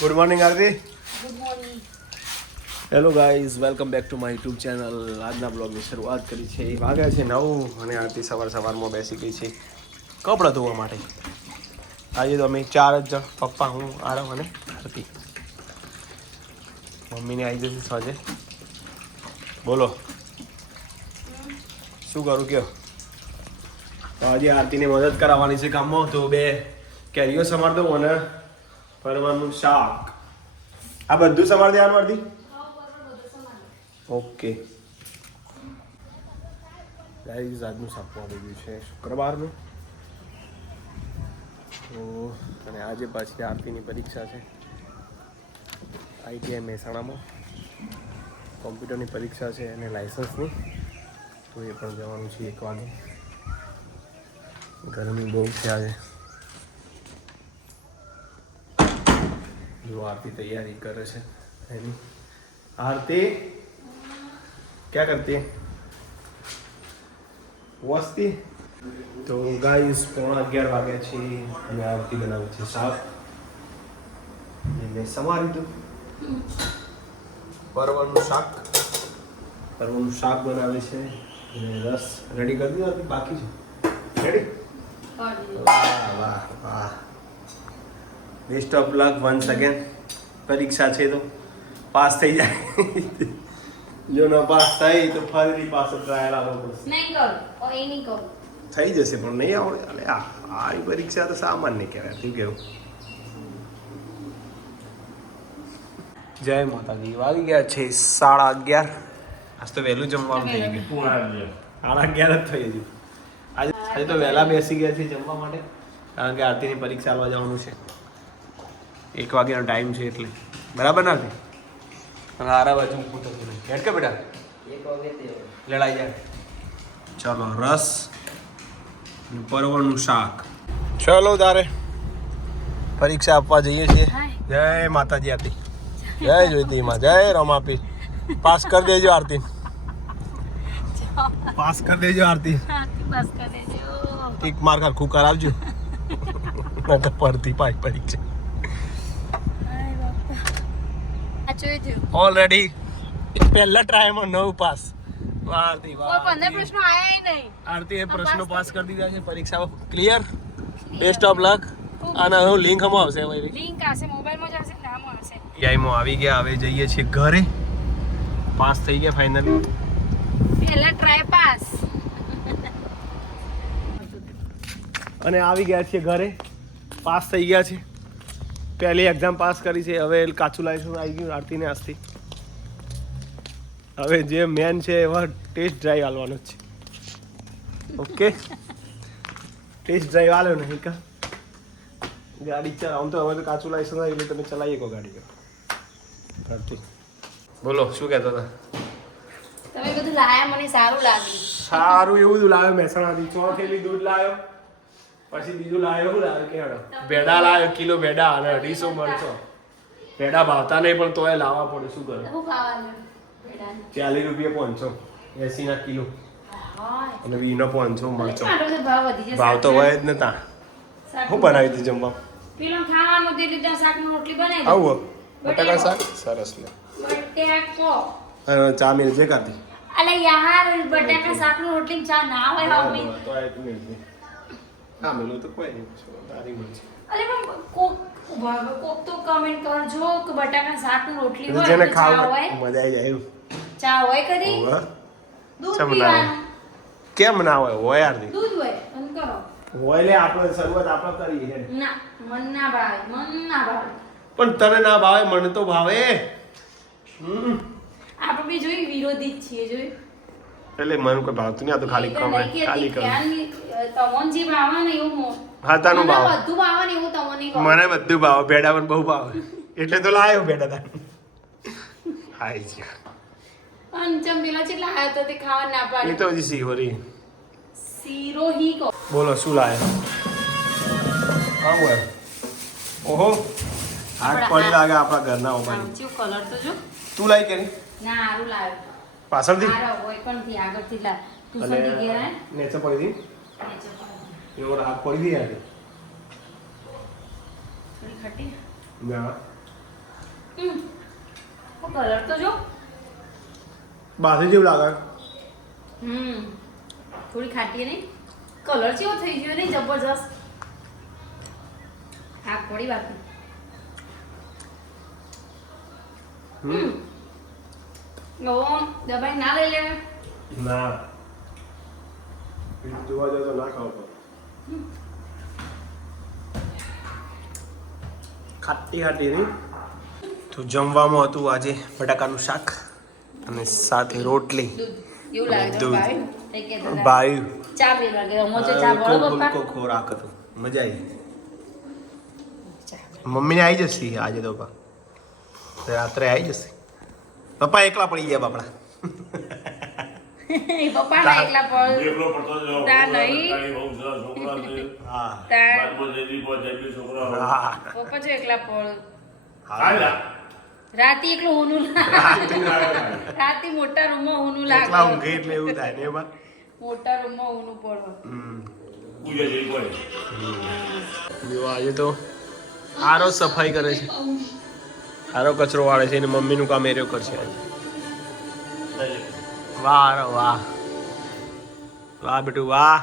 Good morning Aarti. Good morning. Hello guys, welcome back to my YouTube channel. આજના બ્લોગની શરૂઆત કરી છે. વાગ્યા છે 9 અને આરતી સવારમાં બેસી ગઈ છે કપડાં ધોવા માટે. આજે તો અમે 4 જ જણ, પપ્પા, હું, આરવ અને આરતી. મમ્મીને આવી જશે સાંજે. બોલો શું કરું કયો? તો આજે આરતીને મદદ કરાવવાની છે કામમાં, તો 2 કેરીઓ સમાર દઉં અને પરવાનું શાક. આ બધું સમાર દેવાનું આરતી? ઓકે ગાઈઝ, આજનું સાપવા આવી ગયું છે શુક્રવારનું. તો અને આજે પાછી આરતીની પરીક્ષા છે ITI મહેસાણામાં. કોમ્પ્યુટરની પરીક્ષા છે અને લાઇસન્સની. તો એ પણ જવાનું છે 1 વાગે. ગરમી બહુ છે આજે. જો આરતી તૈયારી કરે છે એની. आरती क्या करती है? वस्ती. तो गाइस 11:15 વાગ્યા છે અને આરતી બનાવે છે શાક. મેં સમારી દીધું. પરવળનું શાક બનાવે છે અને રસ રેડી કરી દીધો. આરતી બાકી છે. રેડી? વાહ વાહ વાહ. Best of luck once again. પરીક્ષા છે તો પાસ થઈ જાય. જો ન પાસ થાય તો ફરીથી પાછો ટ્રાયલ આપવો પડશે. નહીં કરું, ઓ એ નહીં કરું. થઈ જશે પણ નહીં આવડે. અલે આ પરીક્ષા તો સામાન્ય કહેવાય. શું કેવું? જય માતાજી. વાગી ગયા છે 11:30. આજ તો વહેલું જમવાનું થઈ ગયું. 11:30 જ થઈ ગયું. આજે તો વહેલા બેસી ગયા છે જમવા માટે, કારણ કે આરતીની પરીક્ષા આપવા જવાનું છે. 1 વાગ્યાનો ટાઈમ છે એટલે બરાબર નથી. અને આરા બાજુ ઊભું થતું નહીં. હેડ કે બેટા 1 વાગે લડાઈ જાય. ચાલો, રસ અને પરવળનું શાક. ચલો તારે પરીક્ષા આપવા જઈએ છીએ. જય માતાજી આરતી. જય જ્યોતિમાં. જય રમાપી. પાસ કરી દેજો આરતી. પાસ કરી દેજો આરતી. બસ કરી દેજો. ટીક માર કર ખુકર આવજો. નકર પડતી પાઈ પરીક્ષા. ઓલરેડી પહેલા ટ્રાયમાં 9 પાસ. વાહ આરતી વાહ. કોઈ 15 પ્રશ્નો આયા નહીં. આરતી એ પ્રશ્નો પાસ કરી દીધા છે. પરીક્ષા ક્લિયર. Best of luck. અને હું લિંક હમ આવશે ભાઈ. લિંક આવશે, મોબાઈલમાં જ આવશે, નામ આવશે. યાઈમાં આવી ગયા. હવે જઈએ છીએ ઘરે. પાસ થઈ ગયા ફાઇનલી. પહેલા ટ્રાય પાસ. અને આવી ગયા છીએ ઘરે. પાસ થઈ ગયા છે. પહેલી એક્ઝામ પાસ કરી છે. હવે કાચું લાઇસન્સ આવી ગયું આરતીને આજથી. હવે જે મેન છે એવા ટેસ્ટ ડ્રાઈવ આલવાનો જ છે. ઓકે, ટેસ્ટ ડ્રાઈવ આલ્યો નહીં કા ગાડી ચાલ. આમ તો હવે તો કાચું લાઇસન્સ આવ્યું એટલે તમે ચલાવી શકો ગાડી. આરતી બોલો શું કહેતા હતા? તમે બધું લાયા, મને સારું લાગ્યું. સારું એવું બધું લાવ્યો મહેસાણાથી. 6 થેલી દૂધ લાવ્યો. પછી બીજું લાવ્યો શું લાવ્યો કેળો? ભેડા લાવ્યો, કિલો ભેડા અને 250 મરચો. ભેડા ભાવતા નહીં પણ તોય લાવવા પડે. શું કરે? શું ખાવાનું? ભેડાનું. 40 રૂપિયા 500. 80 ના કિલો અને 20 નો 500 મરચો. ભાવ વધી જશે. ભાવ તો હોય જ નતા. હું બનાવી દીધું જમવા? પેલો ખાવાનું તે લીધા શાકનું રોટલી બનાવી દે. આવું બટાકા શાક સરસ લે. બટેકો. અને ચા મિલજે કાતી. અલે યાર, બટાકા શાકનું રોટલી ચા ના હોય મમ્મી. તો આ તો મિલજે. હા મિલું તો કોઈ નહીં. તારી મરજી. અલે પણ કોક તો કમેન્ટ કરજો કે બટાકા શાકનું રોટલી હોય જેને તો ચા ખાવ હોય. મજા આવી જાય એવું. ચા હોય કદી? હોવે. દૂધ ચમ ના પીવાનું. કેમ ના હોય? હોય યાર. દૂધ હોય બંધ કરો. હોય લે. આપણે શરૂઆત આપણે કરીએ. ના, મન ના ભાવે, મન ના ભાવે. પણ તને ના ભાવે, મને તો ભાવે. આપણે બી જોઈ વિરોધી જ છીએ જોઈ. એટલે મને કોઈ ભાવતું નહીં. આ તો ખાલી કમેન્ટ ખાલી કમેન્ટ. તમોન જે ભાવે ને એવું હા તાનું મને ભાવ. બધું ભાવે ને એવું તમને કહું. મને બધું ભાવે. ભેડા પણ બહુ ભાવે. એટલે તો લાયો ભેડા તાન. હાય છે. અંચમ પેલા કેટલા આયો તો તે ખાવા ના એ પાડી. તો હજી સિહોરી. શીરો હી કહો. બોલો શું લાયો? આવું હોય. ઓહો, હાથ પડી લાગે આપણા ઘરના ઉપર. આમચું કલર તો જો. તું લાઈ કરી ના હારું લાવ્યો. પાછળથી? હારો હોય પણ થી આગળથી લાવ. ટ્યુશન થી ગયા હે? નેચે પડી હતી. નીચે પડી. એવો રાગ પડી હતી યાર. થોડી ખટી. ના કલર તો જો બાસી જેવું લાગે. થોડી ખાટી નહીં કલર કેવો થઈ ગયો નહીં જબરજસ્ત હા પડી બાકી દબાઈ ના લઈ લે ના જોવા જાય તો ના ખાવ ખાટી ખાટી નહીં. તો જમવામાં હતું આજે બટાકાનું શાક અને સાથે રોટલી. એવું લાગે તો ભાઈ ચા પી લાગે મોચે ચા બોલો પપ્પા ખોરાક હતો મજા આવી. મમ્મીને આવી જશે આજે તો રાત્રે આવી જશે. પપ્પા એકલા પડી ગયા બાપડા. પપ્પા ના એકલા તા નહીં હા પપ્પા જો એકલા પડ રાતે એકલું ઊનું રાતે મોટા રૂમમાં ઊનું એકલા લાગે ઊંઘે એટલે એવું થાય ને એમાં. મોટા રૂમમાં ઊનું પડે. આજે તો આરો સફાઈ કરે છે, આરો કચરો વાળે છે અને મમ્મીનું કામ એર્યો કરશે. વાહ આરો વાહ વાહ બેટું વાહ.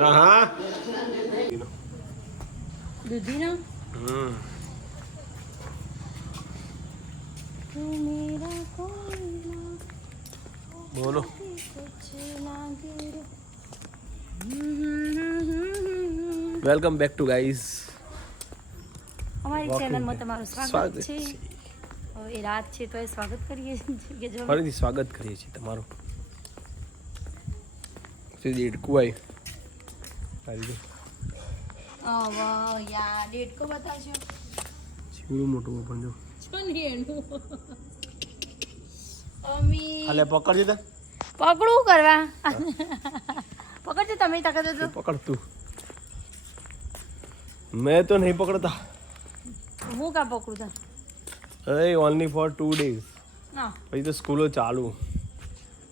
હા હા દૂધી ના બોલો. Welcome back to guys. અમારી ચેનલમાં તમારું સ્વાગત છે. હવે રાત છે તો એ સ્વાગત કરીએ છીએ કે જો ફરીથી સ્વાગત કરીએ છીએ તમારું. દેડકું આવ્યું. વાહ યાર ડેટકો બતાવજો. શિવડું મોટું પણ જો. અમી હાલે પકડજે તા. પકડું કરવા પકડજો તમે તાકાત જો પકડ તું. મેં તો નહીં પકડતા. હું કા પકડું તા અરે ઓનલી ફોર 2 days. ના પછી તો સ્કૂલો ચાલુ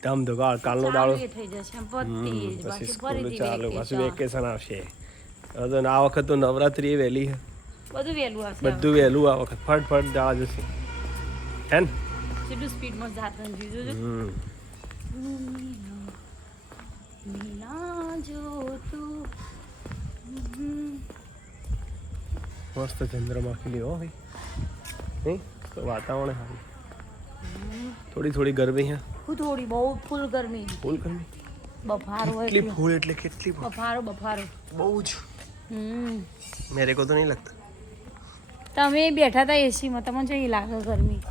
ધમ ધગાડ. કાલનો દાડો થઈ જશે પતી પછી બાકી સ્કૂલો ફરીથી ચાલુ પાછું વેકેશન. વેકેશન આવશે. હવે તો આ વખત તો નવરાત્રી વહેલી છે. બધું વહેલું આવશે બધું વહેલું આ વખત ફટ જવા જશે હે ને. કેટલું સ્પીડમાં જાતું જોજો મીના જો તું મસ્ત ચંદ્રમાખી લ્યો ભાઈ નહીં તો વાતાવરણ સારું. થોડી થોડી ગરમી છે. હું થોડી બહુ ફૂલ ગરમી ફૂલ ગરમી બફારો હોય કેટલી એટલો. ફૂલ એટલે કેટલી ફૂલ. બફારો બહુ જ. મેરે કો તો નહીં લગતા. તમે બેઠા હતા એસીમાં તમને જોઈ લાગે ગરમી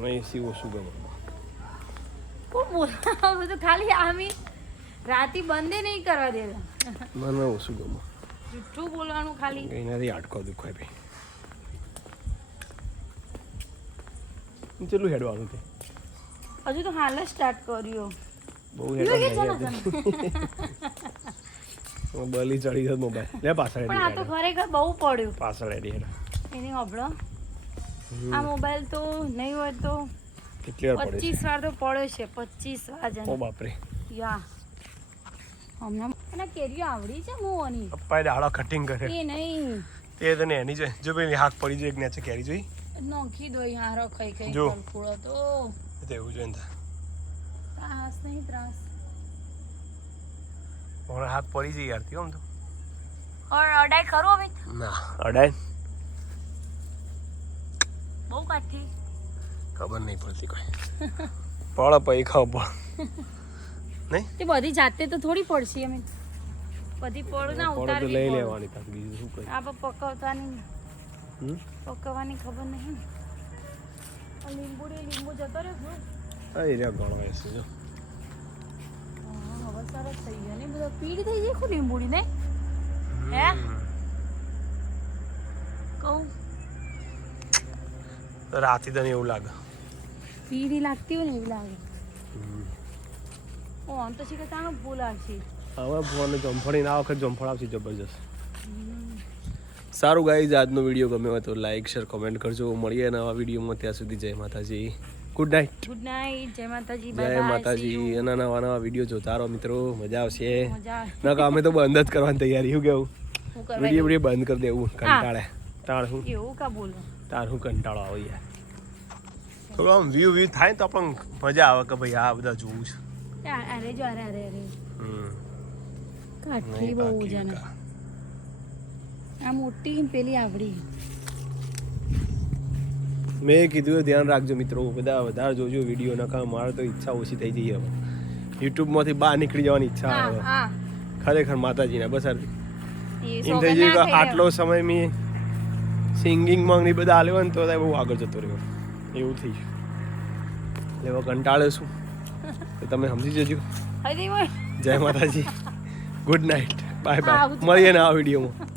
મને એસી ઓછું ગમે. કોણ બોલા બધું ખાલી આમી રાતી બંધ નહીં કરવા દેતા મને ઓછું ગમે. જુઠ્ઠું બોલવાનું ખાલી એનાથી હાડકો દુખાય ભાઈ. ચેટલું હેડવાનું તે હજુ તો હાલ જ સ્ટાર્ટ કર્યો બહુ હેડવાનું બલી ચડી ગયો મોબાઈલ લે પાછળ પણ આ તો ખરેખર બહુ પડ્યું પાછળ હેડી હેડ એની અભળો આ મોબાઈલ તો નહીં હોય તો કેટલી વાર પડે 25 વાર તો પડ્યો છે 25 વાર છે. ઓ બાપરે. યા હમણાં અને કેરીઓ આવડી છે મોની પપ્પાએ દાડો કટિંગ કરે એ નહીં તે તને એની જોઈ જો પેલી હાક પડી જાય એક નેચે કેરી જોઈ નોખી દો હારો ખાઈ ખાઈ જો. ફૂળો તો એવું જોઈને ત્રાસ નહીં ત્રાસ મને હાથ પડી જાય યાર આમ તો ઓર અડાઈ ખરો હવે ના અડાય બહુ કાઠી ખબર નહીં પડતી કોઈ પડ પૈ ખાવ પડ નહીં તે બધી જાતે તો થોડી પડશે અમે બધી પડ ના પડ તો ઉતારવી લઈ પડે. લેવાની તાર બીજું શું કરી. આ પણ પકવતાની હમ પકવવાની ખબર નહીં આ લીંબુ જતો રહ્યો અરે રે ઘણો એસી જો હવે સરસ થઈ ગયો ને બધો પીડી થઈ જાય ખુ લીંબુડી ને હે કહું રાતે તને એવું લાગે પીડી લાગતી હોય ને એવી લાગે ઓ આમ તો શીખે તાનો ભૂલ આવશે હવે ફોન જમફળીને આ વખત જમફળ આવશે જબરજસ્ત. સારું ગાઈઝ આજનો વિડીયો ગમ્યો હોય તો લાઈક શેર કોમેન્ટ કરજો. મળીએ નવા વિડીયોમાં ત્યાં સુધી જય માતાજી. Good night. ગુડ નાઇટ જય માતાજી જય માતાજી. એના નવા વિડીયો જોતા રહો મિત્રો, મજા આવશે. મજા ના અમે તો બંધ જ કરવાની તૈયારી. શું કેવું હું કરવા વિડીયો વિડીયો બંધ કરી દેવું કંટાળે તાર હું એવું કા બોલું તાર હું કંટાળો આવે યાર થોડું આમ વ્યૂ થાય ને તો આપણને મજા આવે કે ભાઈ આ બધા જોવું છે અરે જો અરે હમ કાઠી બહુ જન આ મોટી પેલી આવડી મેં કીધું ધ્યાન રાખજો મિત્રો બધા વધારે જોજો વિડીયો નકા મારે તો ઈચ્છા ઓછી થઈ જઈ હવે યુટ્યુબમાંથી બહાર નીકળી જવાની ઈચ્છા આવે ખરેખર માતાજીને બસ એમ થઈ જાય કે આટલો સમય મેં સિંગિંગમાં ને બધા આલ્યો ને તો બહુ આગળ જતો રહ્યો એવું થઈ ગયું એટલે કંટાળે શું તો તમે સમજી જજો જય માતાજી ગુડ નાઇટ બાય બાય મળીએ ને આ વિડીયોમાં